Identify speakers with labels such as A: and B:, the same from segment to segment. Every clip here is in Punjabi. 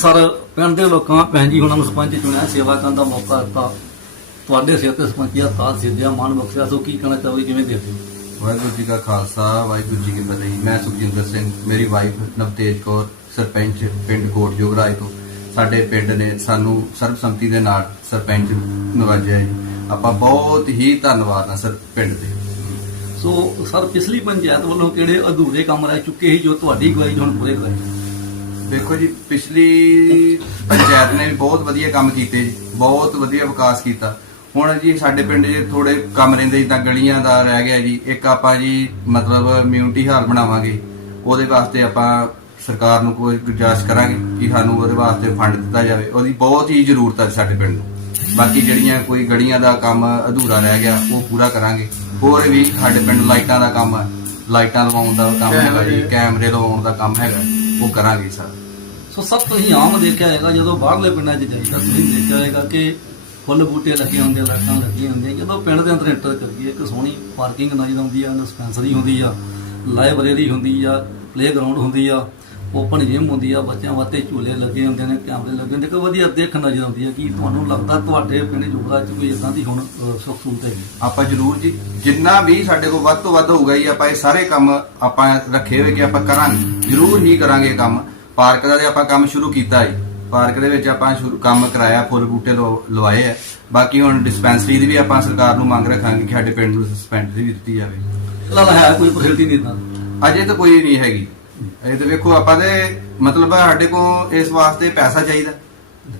A: ਸਰ ਪਿੰਡ ਦੇ ਲੋਕਾਂ ਭੈਣ ਜੀ ਹੁਣਾਂ ਨੂੰ ਸਰਪੰਚ ਚੁਣਿਆ ਸੇਵਾ ਕਰਨ ਦਾ ਮੌਕਾ ਦਿੱਤਾ। ਤੁਹਾਡੇ ਸਿਰ ਤੇ ਸਰਪੰਚੀ ਦਾ ਤਾਜ ਸਿੱਧਿਆ ਮਾਨ ਬਖਸ਼ਿਆ। ਸੋ ਕੀ ਕਹਿਣਾ ਚਾਹੋਗੇ ਕਿਵੇਂ ਦੇਖਦੇ ਹੋ
B: ਵਾਹਿਗੁਰੂ ਜੀ ਕਾ ਖਾਲਸਾ ਵਾਹਿਗੁਰੂ ਜੀ ਕੀ ਫਤਿਹ। ਮੈਂ ਸੁਖਜਿੰਦਰ ਸਿੰਘ ਮੇਰੀ ਵਾਈਫ ਨਵਤੇਜ ਕੌਰ ਸਰਪੰਚ ਪਿੰਡ ਕੋਟ ਜੋਗਰਾਏ ਤੋਂ। ਸਾਡੇ ਪਿੰਡ ਨੇ ਸਾਨੂੰ ਸਰਬਸੰਮਤੀ ਦੇ ਨਾਲ ਸਰਪੰਚ ਨਵਾਜਿਆ ਜੀ। ਆਪਾਂ ਬਹੁਤ ਹੀ ਧੰਨਵਾਦ ਹਾਂ ਸਰ ਪਿੰਡ ਦੇ।
A: ਸੋ ਸਰ ਪਿਛਲੀ ਪੰਚਾਇਤ ਵੱਲੋਂ ਕਿਹੜੇ ਅਧੂਰੇ ਕੰਮ ਰਹਿ ਚੁੱਕੇ ਸੀ ਜੋ ਤੁਹਾਡੀ 'ਚ ਹੁਣ ਪੂਰੇ ਕਰਾਏ
B: ਦੇਖੋ ਜੀ, ਪਿਛਲੀ ਪੰਚਾਇਤ ਨੇ ਵੀ ਬਹੁਤ ਵਧੀਆ ਕੰਮ ਕੀਤੇ ਜੀ, ਬਹੁਤ ਵਧੀਆ ਵਿਕਾਸ ਕੀਤਾ। ਹੁਣ ਜੀ ਸਾਡੇ ਪਿੰਡ 'ਚ ਥੋੜੇ ਕੰਮ ਰਹਿੰਦੇ, ਜਿੱਦਾਂ ਗਲੀਆਂ ਦਾ ਰਹਿ ਗਿਆ ਜੀ, ਇੱਕ ਆਪਾਂ ਜੀ ਮਤਲਬ ਕਮਿਊਨਿਟੀ ਹਾਲ ਬਣਾਵਾਂਗੇ, ਉਹਦੇ ਵਾਸਤੇ ਆਪਾਂ ਸਰਕਾਰ ਨੂੰ ਕੋਈ ਗੁਜ਼ਾਰਿਸ਼ ਕਰਾਂਗੇ ਕਿ ਸਾਨੂੰ ਉਹਦੇ ਵਾਸਤੇ ਫੰਡ ਦਿੱਤਾ ਜਾਵੇ। ਉਹਦੀ ਬਹੁਤ ਹੀ ਜ਼ਰੂਰਤ ਹੈ ਸਾਡੇ ਪਿੰਡ ਨੂੰ। ਬਾਕੀ ਜਿਹੜੀਆਂ ਕੋਈ ਗਲੀਆਂ ਦਾ ਕੰਮ ਅਧੂਰਾ ਰਹਿ ਗਿਆ, ਉਹ ਪੂਰਾ ਕਰਾਂਗੇ। ਹੋਰ ਵੀ ਸਾਡੇ ਪਿੰਡ ਲਾਈਟਾਂ ਦਾ ਕੰਮ ਹੈ, ਲਾਈਟਾਂ ਲਵਾਉਣ ਦਾ ਕੰਮ ਹੈਗਾ ਜੀ, ਕੈਮਰੇ ਲਵਾਉਣ ਦਾ ਕੰਮ ਹੈਗਾ, ਉਹ ਕਰਾਂਗੇ ਸਰ।
A: ਸੋ ਸਭ ਤੋਂ ਹੀ ਆਮ ਦੇਖਿਆ ਹੈਗਾ, ਜਦੋਂ ਬਾਹਰਲੇ ਪਿੰਡਾਂ 'ਚ ਜਾਈਦਾ ਤੁਸੀਂ ਦੇਖਿਆ ਹੋਏਗਾ ਕਿ ਫੁੱਲ ਬੂਟੇ ਲੱਗੇ ਹੁੰਦੇ ਲਾਈਟਾਂ ਲੱਗੀਆਂ ਹੁੰਦੀਆਂ, ਜਦੋਂ ਪਿੰਡ ਦੇ ਅੰਦਰ ਐਂਟਰ ਕਰੀਏ, ਇੱਕ ਸੋਹਣੀ ਪਾਰਕਿੰਗ ਨਜ਼ਰ ਆਉਂਦੀ ਆ ਡਿਸਪੈਂਸਰੀ ਹੁੰਦੀ ਆ ਲਾਇਬ੍ਰੇਰੀ ਹੁੰਦੀ ਆ ਪਲੇਗਰਾਉਂਡ ਹੁੰਦੀ ਆ ਓਪਨ ਜਿਮ ਹੁੰਦੀ ਆ, ਬੱਚਿਆਂ ਵਾਸਤੇ ਝੂਲੇ ਲੱਗੇ ਹੁੰਦੇ ਨੇ, ਕੈਮਰੇ ਲੱਗੇ ਹੁੰਦੇ ਕਿ ਵਧੀਆ ਦੇਖ ਨਜ਼ਰ ਆਉਂਦੀ ਆ ਕਿ ਤੁਹਾਨੂੰ ਲੱਗਦਾ ਤੁਹਾਡੇ ਪਿੰਡ ਜੁਗਰਾ 'ਚ ਕੋਈ ਇਦਾਂ ਦੀ ਹੁਣ ਸੁੱਖ ਸਹੂਲਤ ਹੈ
B: ਆਪਾਂ ਜ਼ਰੂਰ ਜੀ, ਜਿੰਨਾ ਵੀ ਸਾਡੇ ਕੋਲ ਵੱਧ ਤੋਂ ਵੱਧ ਹੋਊਗਾ ਜੀ, ਆਪਾਂ ਇਹ ਸਾਰੇ ਕੰਮ ਆਪਾਂ ਰੱਖੇ ਹੋਏ ਕਿ ਆਪਾਂ ਕਰਾਂਗੇ, ਜ਼ਰੂਰ ਹੀ ਕਰਾਂਗੇ ਕੰਮ। ਪਾਰਕ ਦਾ ਤੇ ਆਪਾਂ ਕੰਮ ਸ਼ੁਰੂ ਕੀਤਾ ਜੀ। ਪਾਰਕ ਦੇ ਵਿੱਚ ਆਪਾਂ ਸ਼ੁਰੂ ਕੰਮ ਕਰਾਇਆ ਫੁੱਲ ਬੂਟੇ ਲਵਾ- ਲਵਾਏ ਆ। ਬਾਕੀ ਹੁਣ ਡਿਸਪੈਂਸਰੀ ਦੀ ਵੀ ਆਪਾਂ ਸਰਕਾਰ ਨੂੰ ਮੰਗ ਰੱਖਾਂਗੇ ਕਿ ਸਾਡੇ ਪਿੰਡ ਨੂੰ ਡਿਸਪੈਂਸਰੀ ਵੀ ਦਿੱਤੀ ਜਾਵੇ।
A: ਫਿਲਹਾਲ ਹੈ ਕੋਈ ਫੈਸਿਲਿਟੀ ਨਹੀਂ ਇਦਾਂ
B: ਅਜੇ ਤਾਂ ਕੋਈ ਨਹੀਂ ਹੈਗੀ। ਅਜੇ ਤਾਂ ਵੇਖੋ ਆਪਾਂ ਦੇ ਮਤਲਬ ਸਾਡੇ ਕੋਲ ਇਸ ਵਾਸਤੇ ਪੈਸਾ ਚਾਹੀਦਾ।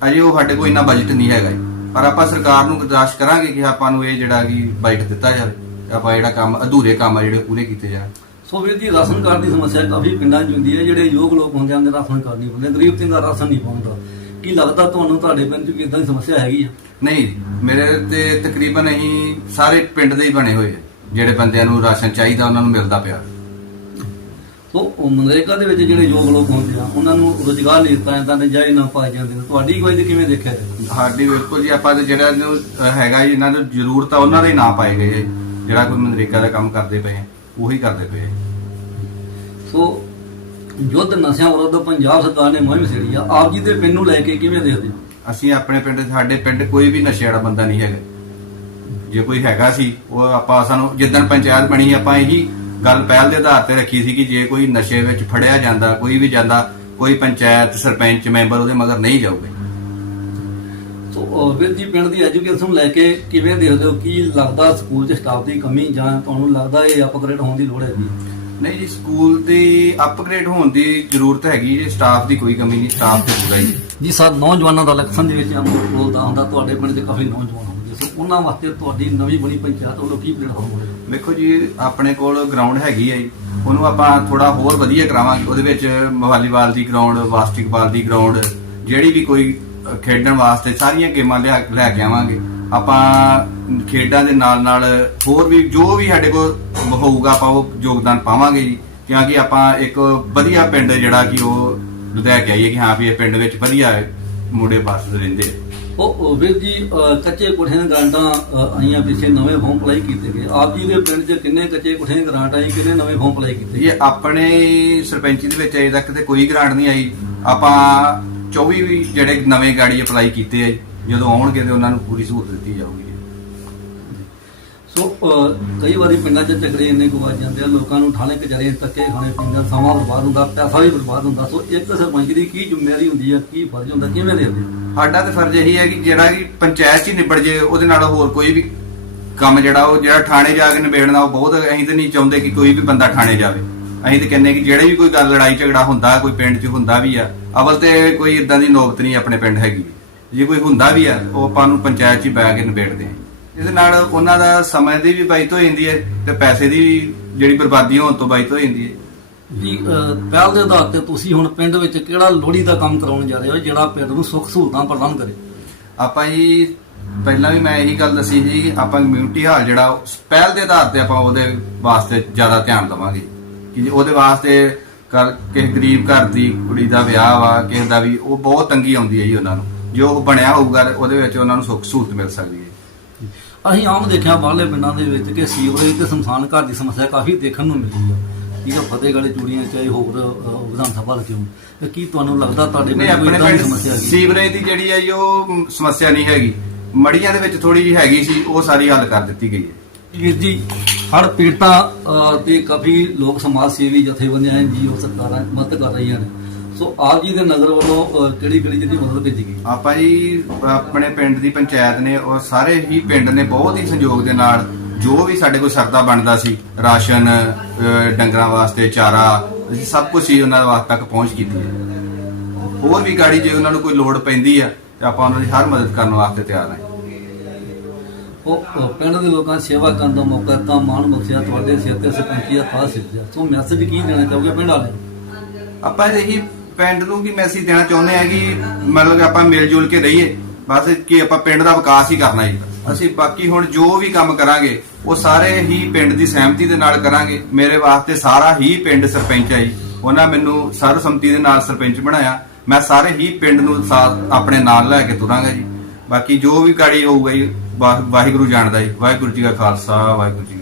B: ਅਜੇ ਉਹ ਸਾਡੇ ਕੋਲ ਇੰਨਾ ਬਜਟ ਨਹੀਂ ਹੈਗਾ। ਪਰ ਆਪਾਂ ਸਰਕਾਰ ਨੂੰ ਗੁਜ਼ਾਰਿਸ਼ ਕਰਾਂਗੇ ਕਿ ਆਪਾਂ ਨੂੰ ਇਹ ਜਿਹੜਾ ਕਿ ਬਜਟ ਦਿੱਤਾ ਜਾਵੇ। ਤੇ ਆਪਾਂ ਜਿਹੜਾ ਕੰਮ ਅਧੂਰੇ ਕੰਮ ਆ ਜਿਹੜੇ ਪੂਰੇ ਕੀਤੇ ਜਾਣ।
A: ਸੋ ਵੀਰ ਜੀ ਰਾਸ਼ਨ ਕਾਰਡ ਦੀ ਸਮੱਸਿਆ ਕਾਫੀ ਪਿੰਡਾਂ 'ਚ ਹੁੰਦੀ ਹੈ ਜਿਹੜੇ ਯੋਗ ਲੋਕ ਹੁੰਦੇ ਹਨ ਰਾਸ਼ਨ ਕਾਰਡ ਨਹੀਂ ਪਾਉਂਦੇ ਗਰੀਬ ਤੇ ਦਾ ਰਾਸ਼ਨ ਨਹੀਂ ਪਾਉਂਦਾ। ਕੀ ਲੱਗਦਾ ਤੁਹਾਨੂੰ ਤੁਹਾਡੇ ਪਿੰਡ 'ਚ ਵੀ ਇਦਾਂ ਦੀ ਸਮੱਸਿਆ ਹੈਗੀ ਆ?
B: ਨਹੀਂ ਮੇਰੇ ਤੇ ਤਕਰੀਬਨ ਅਸੀਂ ਸਾਰੇ ਪਿੰਡ ਦੇ ਹੀ ਬਣੇ ਹੋਏ ਆ ਜਿਹੜੇ ਬੰਦਿਆਂ ਨੂੰ ਰਾਸ਼ਨ ਚਾਹੀਦਾ ਉਹਨਾਂ ਨੂੰ ਮਿਲਦਾ ਪਿਆ।
A: ਸੋ ਉਹ ਮਨਰੇਗਾ ਦੇ ਵਿੱਚ ਜਿਹੜੇ ਯੋਗ ਲੋਕ ਹੁੰਦੇ ਆ ਉਹਨਾਂ ਨੂੰ ਰੋਜ਼ਗਾਰ ਨਹੀਂ ਦਿੱਤਾ ਜਾਂਦਾ ਨੇ ਜਾਂ ਇਹ ਨਾ ਪਾਏ ਜਾਂਦੇ ਨੇ। ਤੁਹਾਡੀ ਅਗਵਾਈ 'ਚ ਕਿਵੇਂ ਦੇਖਿਆ ਜਾਵੇ
B: ਸਾਡੀ ਬਿਲਕੁਲ ਜੀ ਆਪਾਂ ਤੇ ਜਿਹੜਾ ਹੈਗਾ ਜੀ ਇਹਨਾਂ ਨੂੰ ਜ਼ਰੂਰਤ ਆ ਉਹਨਾਂ ਦੇ ਨਾ ਪਾਏ ਗਏ। ਜਿਹੜਾ ਕੋਈ ਮਨਰੇਗਾ ਦਾ ਕੰਮ ਕਰਦੇ ਪਏ ਆ, ਉਹੀ ਕਰਦੇ ਪਏ।
A: ਸੋ ਯੁੱਧ ਨਸ਼ਿਆਂ ਵਿਰੁੱਧ ਪੰਜਾਬ ਸਰਕਾਰ ਨੇ ਮੁਹਿੰਮ ਛੇੜੀ ਆ। ਆਪ ਜੀ ਦੇ ਪਿੰਡ ਨੂੰ ਲੈ ਕੇ ਕਿਵੇਂ ਦੇਖਦੇ ਹੋ?
B: ਅਸੀਂ ਆਪਣੇ ਪਿੰਡ ਸਾਡੇ ਪਿੰਡ ਕੋਈ ਵੀ ਨਸ਼ੇ ਵਾਲਾ ਬੰਦਾ ਨਹੀਂ ਹੈਗਾ। ਜੇ ਕੋਈ ਹੈਗਾ ਸੀ ਉਹ ਆਪਾਂ ਸਾਨੂੰ ਜਿੱਦਣ ਪੰਚਾਇਤ ਬਣੀ ਆਪਾਂ ਇਹੀ ਗੱਲ ਪਹਿਲ ਦੇ ਆਧਾਰ ਤੇ ਰੱਖੀ ਸੀ ਕਿ ਜੇ ਕੋਈ ਨਸ਼ੇ ਵਿੱਚ ਫੜਿਆ ਜਾਂਦਾ ਕੋਈ ਵੀ ਜਾਂਦਾ ਕੋਈ ਪੰਚਾਇਤ ਸਰਪੰਚ ਮੈਂਬਰ ਉਹਦੇ ਮਗਰ ਨਹੀਂ ਜਾਊਗੇ।
A: ਸੋ ਜੀ ਪਿੰਡ ਦੀ ਐਜੂਕੇਸ਼ਨ ਲੈ ਕੇ ਕਿਵੇਂ ਦੇਖਦੇ ਹੋ? ਕੀ ਲੱਗਦਾ ਸਕੂਲ 'ਚ ਸਟਾਫ ਦੀ ਕਮੀ ਜਾਂ ਤੁਹਾਨੂੰ ਲੱਗਦਾ ਇਹ ਅਪਗ੍ਰੇਡ ਹੋਣ ਦੀ ਲੋੜ ਹੈਗੀ?
B: ਨਹੀਂ ਜੀ ਸਕੂਲ ਦੀ ਅਪਗ੍ਰੇਡ ਹੋਣ ਦੀ ਜ਼ਰੂਰਤ ਹੈਗੀ ਜੀ। ਸਟਾਫ ਦੀ ਕੋਈ ਕਮੀ ਨਹੀਂ ਸਟਾਫ ਤੇ ਪੂਰਾ ਹੀ ਹੈ।
A: ਜੀ ਸਰ ਨੌਜਵਾਨਾਂ ਦਾ ਇਲੈਕਸ਼ਨ ਦੇ ਵਿੱਚ ਅਮਰ ਬੋਲਦਾ ਹੁੰਦਾ ਤੁਹਾਡੇ ਪਿੰਡ ਦੇ ਕਾਫੀ ਨੌਜਵਾਨ ਹੁੰਦੇ ਸੋ ਉਹਨਾਂ ਵਾਸਤੇ ਤੁਹਾਡੀ ਨਵੀਂ ਬਣੀ ਪੰਚਾਇਤ ਵੱਲੋਂ ਕੀ ਪਲੇਟਫਾਰਮ ਹੋਵੇਗਾ
B: ਵੇਖੋ ਜੀ ਆਪਣੇ ਕੋਲ ਗਰਾਊਂਡ ਹੈਗੀ ਹੈ ਜੀ। ਉਹਨੂੰ ਆਪਾਂ ਥੋੜਾ ਹੋਰ ਵਧੀਆ ਕਰਾਵਾਂਗੇ। ਉਹਦੇ ਵਿੱਚ ਵਾਲੀਬਾਲ ਦੀ ਗਰਾਊਂਡ ਬਾਸਕਟਬਾਲ ਦੀ ਗਰਾਊਂਡ ਜਿਹੜੀ ਵੀ ਕੋਈ ਖੇਡਣ ਵਾਸਤੇ ਸਾਰੀਆਂ ਗੇਮਾਂ ਲਿਆ ਲੈ ਕੇ ਆਵਾਂਗੇ। ਆਪਾਂ ਖੇਡਾਂ ਦੇ ਨਾਲ ਨਾਲ ਹੋਰ ਵੀ ਜੋ ਵੀ ਸਾਡੇ ਕੋਲ ਹੋਊਗਾ ਆਪਾਂ ਉਹ ਯੋਗਦਾਨ ਪਾਵਾਂਗੇ ਜੀ। ਕਿਉਂਕਿ ਆਪਾਂ ਇੱਕ ਵਧੀਆ ਪਿੰਡ ਜਿਹੜਾ ਕਿ ਉਹ ਲੈ ਕੇ ਆਈਏ ਕਿ ਹਾਂ ਵੀ ਇਹ ਪਿੰਡ ਵਿੱਚ ਵਧੀਆ ਮੁੰਡੇ ਬਸਦੇ ਰਹਿੰਦੇ।
A: ਉਹ ਵੀਰ ਜੀ ਕੱਚੇ ਕੋਠਿਆਂ ਦੀਆਂ ਗ੍ਰਾਂਟਾਂ ਆਈਆਂ ਪਿੱਛੇ ਨਵੇਂ ਫਾਰਮ ਅਪਲਾਈ ਕੀਤੇ ਗਏ। ਆਪ ਜੀ ਦੇ ਪਿੰਡ 'ਚ ਕਿੰਨੇ ਕੱਚੇ ਕੋਠਿਆਂ ਦੀ ਗ੍ਰਾਂਟ ਆਈ ਕਿੰਨੇ ਨਵੇਂ ਫਾਰਮ ਅਪਲਾਈ ਕੀਤੇ
B: ਇਹ ਆਪਣੇ ਸਰਪੰਚੀ ਦੇ ਵਿੱਚ ਅਜੇ ਤੱਕ ਤੇ ਕੋਈ ਗ੍ਰਾਂਟ ਨਹੀਂ ਆਈ। ਆਪਾਂ 24 ਵੀ ਜਿਹੜੇ ਨਵੇਂ ਗਾੜੀ ਅਪਲਾਈ ਕੀਤੇ ਆ ਜਦੋਂ ਆਉਣਗੇ ਤੇ ਉਹਨਾਂ ਨੂੰ ਪੂਰੀ ਸਹੂਲਤ ਦਿੱਤੀ ਜਾਊਗੀ।
A: ਸੋ ਅਹ, ਕਈ ਵਾਰੀ ਪਿੰਡਾਂ 'ਚ ਝਗੜੇ ਇੰਨੇ ਵੱਜ ਜਾਂਦੇ ਆ ਲੋਕਾਂ ਨੂੰ ਠਾਣੇ ਕਚਾਰੇ ਧੱਕੇ ਖਾਣੇ ਪੈਂਦੇ ਸਮਾਂ ਬਰਬਾਦ ਹੁੰਦਾ ਪੈਸਾ ਵੀ ਬਰਬਾਦ ਹੁੰਦਾ ਸੋ ਇੱਕ ਸਰਪੰਚ ਦੀ ਕੀ ਜ਼ਿੰਮੇਵਾਰੀ ਹੁੰਦੀ ਆ ਕੀ ਫਰਜ਼ ਹੁੰਦਾ ਕਿਵੇਂ ਦੇਖਦੇ ਹੋ?
B: ਸਾਡਾ ਤੇ ਫਰਜ਼ ਇਹੀ ਹੈ ਕਿ ਜਿਹੜਾ ਕਿ ਪੰਚਾਇਤ 'ਚ ਹੀ ਨਿਬੜ ਜੇ ਉਹਦੇ ਨਾਲ ਹੋਰ ਕੋਈ ਵੀ ਕੰਮ ਜਿਹੜਾ ਉਹ ਜਿਹੜਾ ਥਾਣੇ ਜਾ ਕੇ ਨਿਬੇੜਨਾ ਉਹ ਬਹੁਤ ਅਸੀਂ ਤਾਂ ਨਹੀਂ ਚਾਹੁੰਦੇ ਕਿ ਕੋਈ ਵੀ ਬੰਦਾ ਥਾਣੇ ਜਾਵੇ ਅਸੀਂ ਤਾਂ ਕਹਿੰਦੇ ਕਿ ਜਿਹੜੇ ਵੀ ਕੋਈ ਗੱਲ ਲੜਾਈ ਝਗੜਾ ਹੁੰਦਾ ਕੋਈ ਪਿੰਡ 'ਚ ਹੁੰਦਾ ਵੀ ਆ ਅਵਲ ਤੇ ਕੋਈ ਇਦਾਂ ਦੀ ਨੌਬਤ ਨਹੀਂ ਆਪਣੇ ਪਿੰਡ ਹੈਗੀ। ਜੇ ਕੋਈ ਹੁੰਦਾ ਵੀ ਆ ਉਹ ਆਪਾਂ ਨੂੰ ਪੰਚਾਇਤ 'ਚ ਹੀ ਬੈ ਕੇ ਨਿਬੇੜਦੇ ਆ। ਇਹਦੇ ਨਾਲ ਉਹਨਾਂ ਦਾ ਸਮੇਂ ਦੀ ਵੀ ਬਚਤ ਹੋ ਜਾਂਦੀ ਹੈ ਤੇ ਪੈਸੇ ਦੀ ਵੀ ਜਿਹੜੀ ਬਰਬਾਦੀ ਹੋਣ ਤੋਂ ਬਚਤ ਹੋ ਜਾਂਦੀ ਹੈ।
A: ਜੀ ਪਹਿਲ ਦੇ ਆਧਾਰ ਤੇ ਤੁਸੀਂ ਹੁਣ ਪਿੰਡ ਵਿੱਚ ਕਿਹੜਾ ਲੋਹੜੀ ਦਾ ਕੰਮ ਕਰਾਉਣ ਜਾ ਰਹੇ ਹੋ ਜਿਹੜਾ ਪਿੰਡ ਨੂੰ ਸੁੱਖ ਸਹੂਲਤਾਂ ਪ੍ਰਦਾਨ ਕਰੇ?
B: ਆਪਾਂ ਜੀ ਪਹਿਲਾਂ ਵੀ ਮੈਂ ਇਹੀ ਗੱਲ ਦੱਸੀ ਸੀ ਆਪਾਂ ਕਮਿਊਨਿਟੀ ਹਾਲ ਜਿਹੜਾ ਪਹਿਲ ਦੇ ਆਧਾਰ ਤੇ ਆਪਾਂ ਉਹਦੇ ਵਾਸਤੇ ਜ਼ਿਆਦਾ ਧਿਆਨ ਦੇਵਾਂਗੇ। ਕਿ ਉਹਦੇ ਵਾਸਤੇ ਕਰ ਕਿਸੇ ਗਰੀਬ ਘਰ ਦੀ ਕੁੜੀ ਦਾ ਵਿਆਹ ਵਾ ਕਿਸੇ ਦਾ ਵੀ ਉਹ ਬਹੁਤ ਤੰਗੀ ਆਉਂਦੀ ਹੈ ਜੀ ਉਹਨਾਂ ਨੂੰ। ਜੋ ਉਹ ਬਣਿਆ ਹੋਊਗਾ ਉਹਦੇ ਵਿੱਚ ਉਹਨਾਂ ਨੂੰ ਸੁੱਖ ਸਹੂਲਤ ਮਿਲ ਸਕਦੀ ਹੈ।
A: ਅਸੀਂ ਆਮ ਦੇਖਿਆ ਬਾਹਰਲੇ ਪਿੰਡਾਂ ਦੇ ਵਿੱਚ ਕਿ ਸੀਵਰੇਜ ਤੇ ਸਮਸਾਨ ਘਰ ਦੀ ਸਮੱਸਿਆ ਕਾਫੀ ਦੇਖਣ ਨੂੰ ਮਿਲਦੀ ਹੈ। ਠੀਕ ਹੈ ਫਤਿਹਗੜ੍ਹ ਚੂੜੀਆਂ ਚਾਹੇ ਹੋਰ ਵਿਧਾਨ ਸਭਾ ਹੋਣ ਤੇ ਕੀ ਤੁਹਾਨੂੰ ਲੱਗਦਾ ਤੁਹਾਡੇ ਪਿੰਡ ਕੋਈ ਦੀ ਸਮੱਸਿਆ ਹੈਗੀ?
B: ਸੀਵਰੇਜ ਦੀ ਜਿਹੜੀ ਹੈ ਉਹ ਸਮੱਸਿਆ ਨਹੀਂ ਹੈਗੀ। ਮੜੀਆਂ ਦੇ ਵਿੱਚ ਥੋੜੀ ਜਿਹੀ ਹੈਗੀ ਸੀ ਉਹ ਸਾਰੀ ਹੱਲ ਕਰ ਦਿੱਤੀ ਗਈ ਹੈ।
A: ਵੀਰ ਜੀ ਹੜ ਪੀੜਤਾਂ ਅਹ, ਤੇ ਕਾਫੀ ਲੋਕ ਸਮਾਜ ਸੇਵੀ ਜਥੇਬੰਦੀਆਂ ਹਨ ਜੀ ਉਹ ਸਰਕਾਰਾਂ ਮਦਦ ਕਰ ਰਹੀਆਂ ਨੇ। ਸੋ ਆਪ ਜੀ ਦੇ ਨਗਰ ਵੱਲੋਂ ਕਿਹੜੀ ਕਿਹੜੀ ਜਿਹੜੀ ਮਦਦ ਭੇਜੀ ਗਈ?
B: ਆਪਾਂ ਜੀ ਆਪਣੇ ਪਿੰਡ ਦੀ ਪੰਚਾਇਤ ਨੇ ਔਰ ਸਾਰੇ ਹੀ ਪਿੰਡ ਨੇ ਬਹੁਤ ਹੀ ਸੰਯੋਗ ਦੇ ਨਾਲ ਜੋ ਵੀ ਸਾਡੇ ਕੋਲ ਸਰਦਾ ਬਣਦਾ ਸੀ ਰਾਸ਼ਨ ਡੰਗਰਾਂ ਵਾਸਤੇ ਚਾਰਾ ਸਭ ਕੁਝ ਹੀ ਉਹਨਾਂ ਵਾਸਤੇ ਤੱਕ ਪਹੁੰਚ ਕੀਤੀ ਹੈ। ਹੋਰ ਵੀ ਗਾੜੀ ਜੇ ਉਹਨਾਂ ਨੂੰ ਕੋਈ ਲੋੜ ਪੈਂਦੀ ਆ ਤੇ ਆਪਾਂ ਉਹਨਾਂ ਦੀ ਹਰ ਮਦਦ ਕਰਨ ਵਾਸਤੇ ਤਿਆਰ ਹਾਂ।
A: ਉਹ ਪਿੰਡ ਦੇ ਲੋਕਾਂ ਦੀ ਸੇਵਾ ਕਰਨ ਦਾ ਮੌਕਾ ਤਾਂ ਮਾਣ ਬਖਸ਼ਿਆ, ਤੁਹਾਡੇ ਸਿਰ ਤੇ ਸਰਪੰਚੀ ਖਾਸ ਸਿੱਧਿਆ ਸੋ ਮੈਸੇਜ ਕੀ ਦੇਣਾ ਚਾਹੋਗੇ ਪਿੰਡ ਵਾਲਿਆਂ
B: ਆਪਾਂ ਇਹੀ ਪਿੰਡ ਨੂੰ ਕੀ ਮੈਸੇਜ ਦੇਣਾ ਚਾਹੁੰਦੇ ਆ ਕਿ ਮਤਲਬ ਕਿ ਆਪਾਂ ਮਿਲ ਜੁਲ ਕੇ ਰਹੀਏ। ਬਸ ਕਿ ਆਪਾਂ ਪਿੰਡ ਦਾ ਵਿਕਾਸ ਹੀ ਕਰਨਾ ਜੀ। ਅਸੀਂ ਬਾਕੀ ਹੁਣ ਜੋ ਵੀ ਕੰਮ ਕਰਾਂਗੇ, ਉਹ ਸਾਰੇ ਹੀ ਪਿੰਡ ਦੀ ਸਹਿਮਤੀ ਦੇ ਨਾਲ ਕਰਾਂਗੇ। ਮੇਰੇ ਵਾਸਤੇ ਸਾਰਾ ਹੀ ਪਿੰਡ ਸਰਪੰਚ ਹੈ ਜੀ। ਉਹਨਾਂ ਮੈਨੂੰ ਸਰਵਸੰਮਤੀ ਦੇ ਨਾਲ ਸਰਪੰਚ ਬਣਾਇਆ। ਮੈਂ ਸਾਰੇ ਹੀ ਪਿੰਡ ਨੂੰ ਸਾਥ ਆਪਣੇ ਨਾਲ ਲੈ ਕੇ ਤੁਰਾਂਗਾ ਜੀ। ਬਾਕੀ ਜੋ ਵੀ ਗਾੜੀ ਹੋਊਗਾ ਜੀ ਵਾਹਿਗੁਰੂ ਜਾਣਦਾ ਜੀ ਵਾਹਿਗੁਰੂ ਜੀ ਕਾ ਖਾਲਸਾ ਵਾਹਿਗੁਰੂ ਜੀ